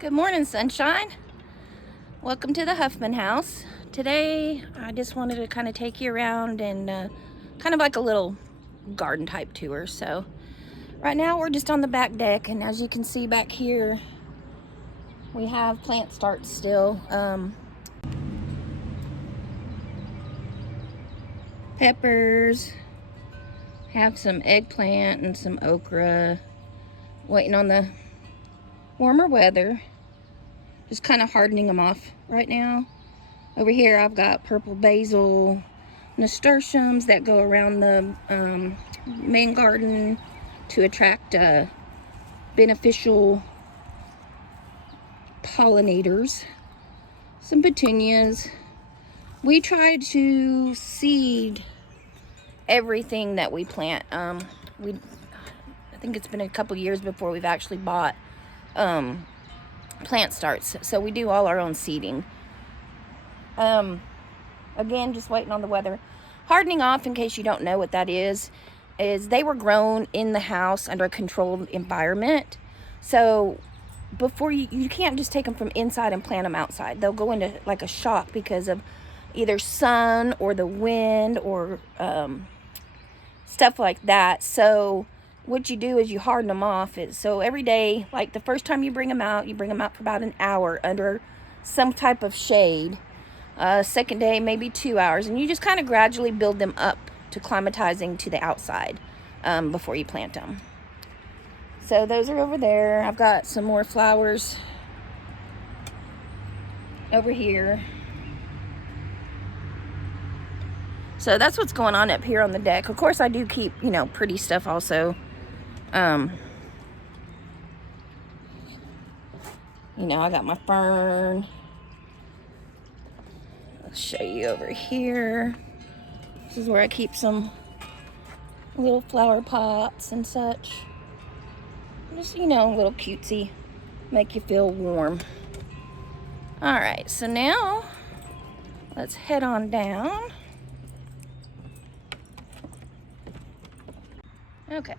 Good morning, sunshine. Welcome to the Huffman House. Today, I just wanted to kind of take you around and kind of like a little garden type tour. So right now we're just on the back deck, and as you can see back here, we have plant starts still. Peppers, have some eggplant and some okra, waiting on the warmer weather. Just kind of hardening them off right now. Over here I've got purple basil, nasturtiums that go around the main garden to attract beneficial pollinators. Some petunias. We try to seed everything that we plant. I think it's been a couple years before we've actually bought plant starts, so we do all our own seeding. Again, just waiting on the weather. Hardening off, in case you don't know what that is they were grown in the house under a controlled environment. So before you can't just take them from inside and plant them outside. They'll go into like a shock because of either sun or the wind or stuff like that. So what you do is you harden them off. So every day, like the first time you bring them out for about an hour under some type of shade. Second day, maybe 2 hours, and you just kind of gradually build them up to climatizing to the outside before you plant them. So those are over there. I've got some more flowers over here. So that's what's going on up here on the deck. Of course, I do keep, pretty stuff also. I got my fern. I'll show you over here. This is where I keep some little flower pots and such. Just, a little cutesy. Make you feel warm. All right, so now let's head on down. Okay.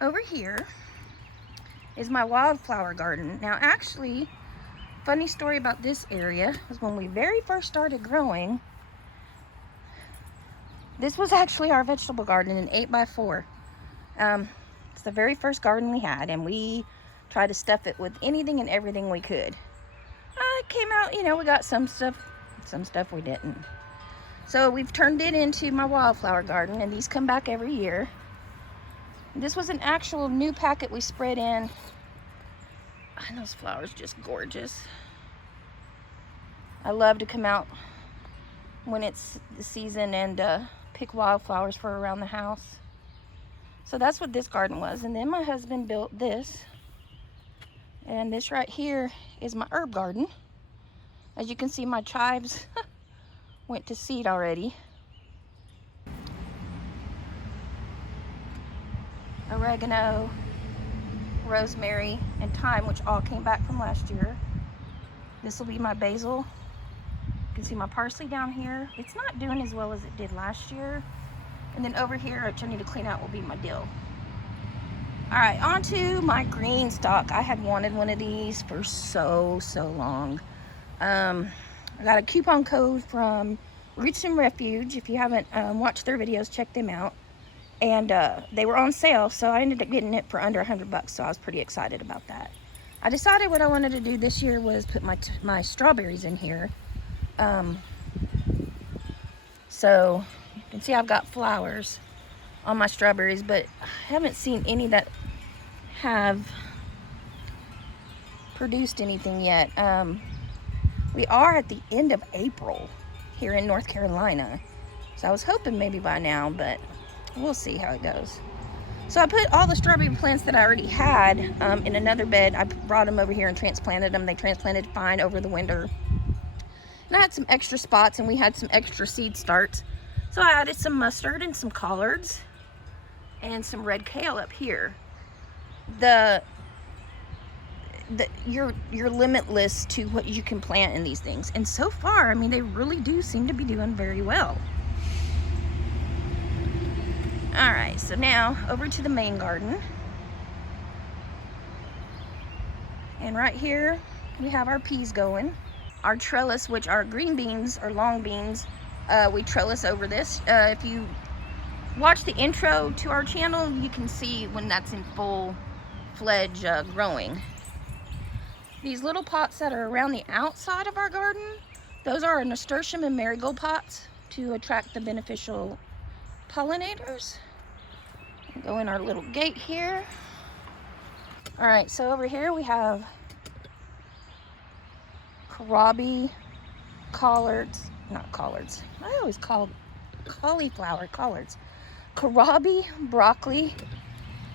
Over here is my wildflower garden. Now, actually, funny story about this area is when we very first started growing, this was actually our vegetable garden, an 8x4. It's the very first garden we had, and we tried to stuff it with anything and everything we could. It came out, we got some stuff we didn't. So we've turned it into my wildflower garden, and these come back every year. This was an actual new packet we spread in. And those flowers just gorgeous. I love to come out when it's the season and pick wildflowers for around the house. So that's what this garden was. And then my husband built this. And this right here is my herb garden. As you can see, my chives went to seed already. Oregano, rosemary, and thyme, which all came back from last year. This will be my basil. You can see my parsley down here. It's not doing as well as it did last year. And then over here, which I need to clean out, will be my dill. All right, on to my green stalk. I had wanted one of these for so long. I got a coupon code from Roots and Refuge. If you haven't watched their videos, check them out. And they were on sale, so I ended up getting it for under $100, so I was pretty excited about that. I decided what I wanted to do this year was put my strawberries in here. So you can see I've got flowers on my strawberries, but I haven't seen any that have produced anything yet. We are at the end of April here in North Carolina, so I was hoping maybe by now, but we'll see how it goes. So I put all the strawberry plants that I already had in another bed. I brought them over here and transplanted them. They transplanted fine over the winter. And I had some extra spots, and we had some extra seed starts. So I added some mustard and some collards and some red kale up here. You're limitless to what you can plant in these things. And so far, I mean, they really do seem to be doing very well. All right, so now over to the main garden. And right here, we have our peas going. Our trellis, which are green beans or long beans, we trellis over this. If you watch the intro to our channel, you can see when that's in full-fledged growing. These little pots that are around the outside of our garden, those are our nasturtium and marigold pots to attract the beneficial pollinators. Go in our little gate here. All right, so over here we have Karabi Collards, not collards. I always call cauliflower collards. Karabi, broccoli,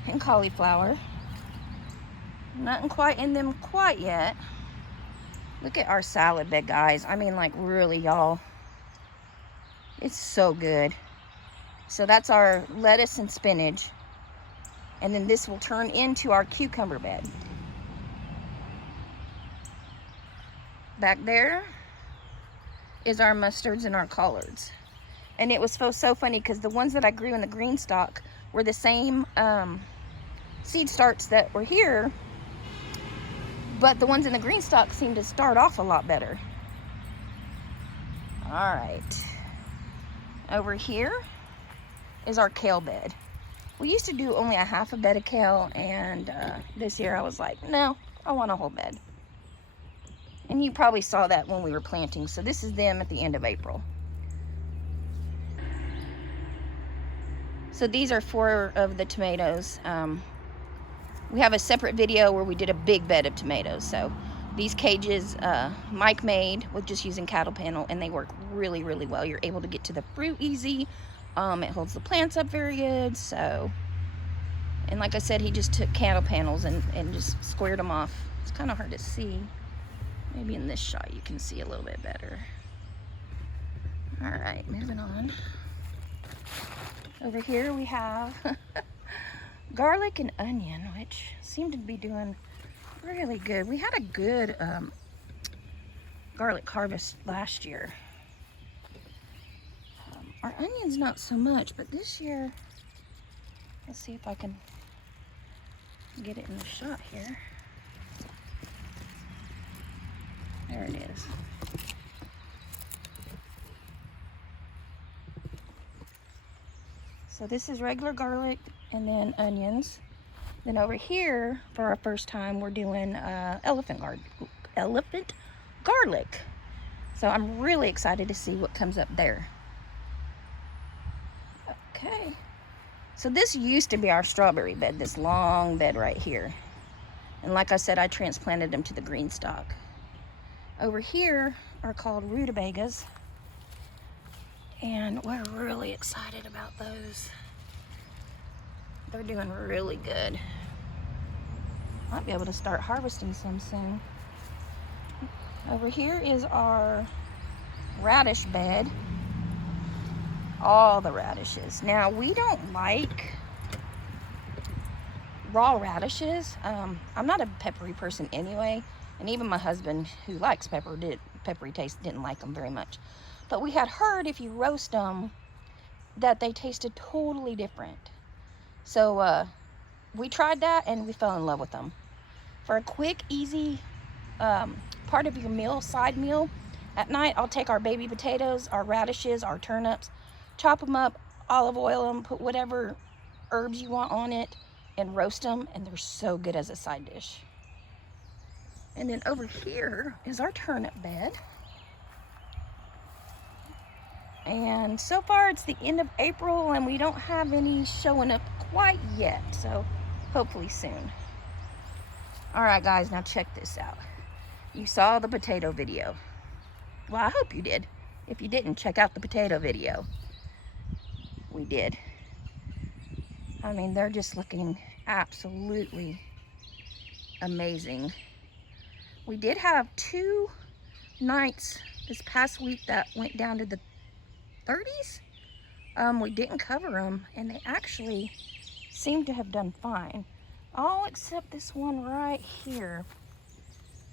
and cauliflower. Nothing quite in them quite yet. Look at our salad bed, guys. I mean, like, really, y'all. It's so good. So that's our lettuce and spinach. And then this will turn into our cucumber bed. Back there is our mustards and our collards. And it was so funny because the ones that I grew in the green stock were the same seed starts that were here, but the ones in the green stock seem to start off a lot better. All right. Over here is our kale bed. We used to do only a half a bed of kale, and this year I was like, no, I want a whole bed. And you probably saw that when we were planting. So this is them at the end of April. So these are 4 of the tomatoes. We have a separate video where we did a big bed of tomatoes. So these cages Mike made with just using cattle panel, and they work really, really well. You're able to get to the fruit easy. It holds the plants up very good. So, and like I said, he just took cattle panels and just squared them off. It's kind of hard to see. Maybe in this shot you can see a little bit better. All right, moving on. Over here we have garlic and onion, which seem to be doing really good. We had a good garlic harvest last year. Our onions not so much, but this year, let's see if I can get it in the shot here. There it is. So this is regular garlic and then onions. Then over here, for our first time, we're doing elephant garlic. So I'm really excited to see what comes up there. Okay. So this used to be our strawberry bed, this long bed right here. And like I said, I transplanted them to the green stock. Over here are called rutabagas, and we're really excited about those. They're doing really good. Might be able to start harvesting some soon. Over here is our radish bed. All the radishes. Now, we don't like raw radishes. I'm not a peppery person anyway. And even my husband, who likes peppery taste, didn't like them very much. But we had heard if you roast them, that they tasted totally different. So we tried that and we fell in love with them. For a quick, easy part of your meal, side meal, at night I'll take our baby potatoes, our radishes, our turnips, chop them up, olive oil them, put whatever herbs you want on it, and roast them, and they're so good as a side dish. And then over here is our turnip bed. And so far it's the end of April and we don't have any showing up quite yet, so hopefully soon. All right, guys, now check this out. You saw the potato video. Well, I hope you did. If you didn't, check out the potato video. We did. I mean, they're just looking absolutely amazing. We did have 2 nights this past week that went down to the 30s. We didn't cover them, and they actually seem to have done fine. All except this one right here.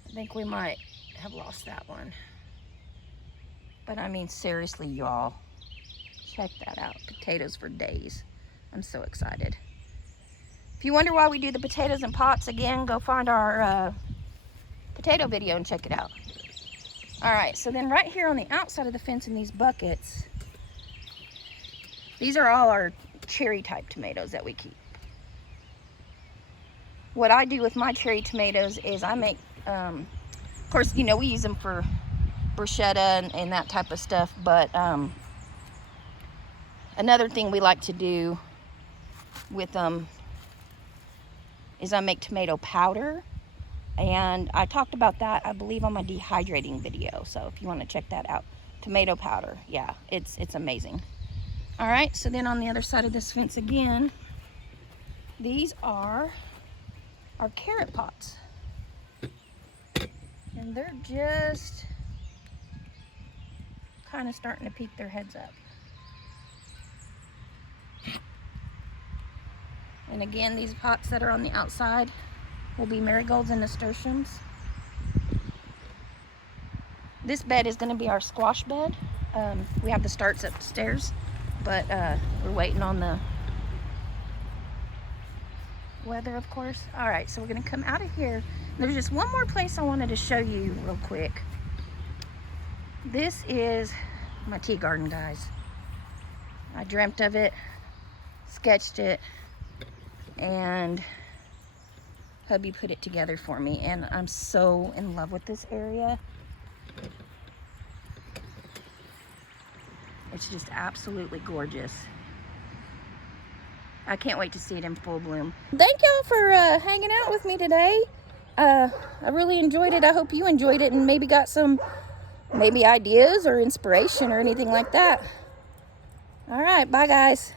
I think we might have lost that one. But I mean, seriously, y'all, check that out. Potatoes for days. I'm so excited. If you wonder why we do the potatoes in pots, again, go find our potato video and check it out. All right, so then right here on the outside of the fence in these buckets, these are all our cherry type tomatoes that we keep. What I do with my cherry tomatoes is I make, of course, you know, we use them for bruschetta and that type of stuff, but another thing we like to do with them is I make tomato powder, and I talked about that, I believe, on my dehydrating video, so if you want to check that out. Tomato powder, yeah, it's amazing. All right, so then on the other side of this fence again, these are our carrot pots, and they're just kind of starting to peek their heads up. And again, these pots that are on the outside will be marigolds and nasturtiums. This bed is going to be our squash bed. We have the starts upstairs, but we're waiting on the weather, of course. All right, so we're going to come out of here. There's just one more place I wanted to show you real quick. This is my tea garden, guys. I dreamt of it, sketched it, and hubby put it together for me, and I'm so in love with this area. It's just absolutely gorgeous. I can't wait to see it in full bloom. Thank y'all for hanging out with me today. I really enjoyed it. I hope you enjoyed it and maybe got some ideas or inspiration or anything like that. All right, bye guys.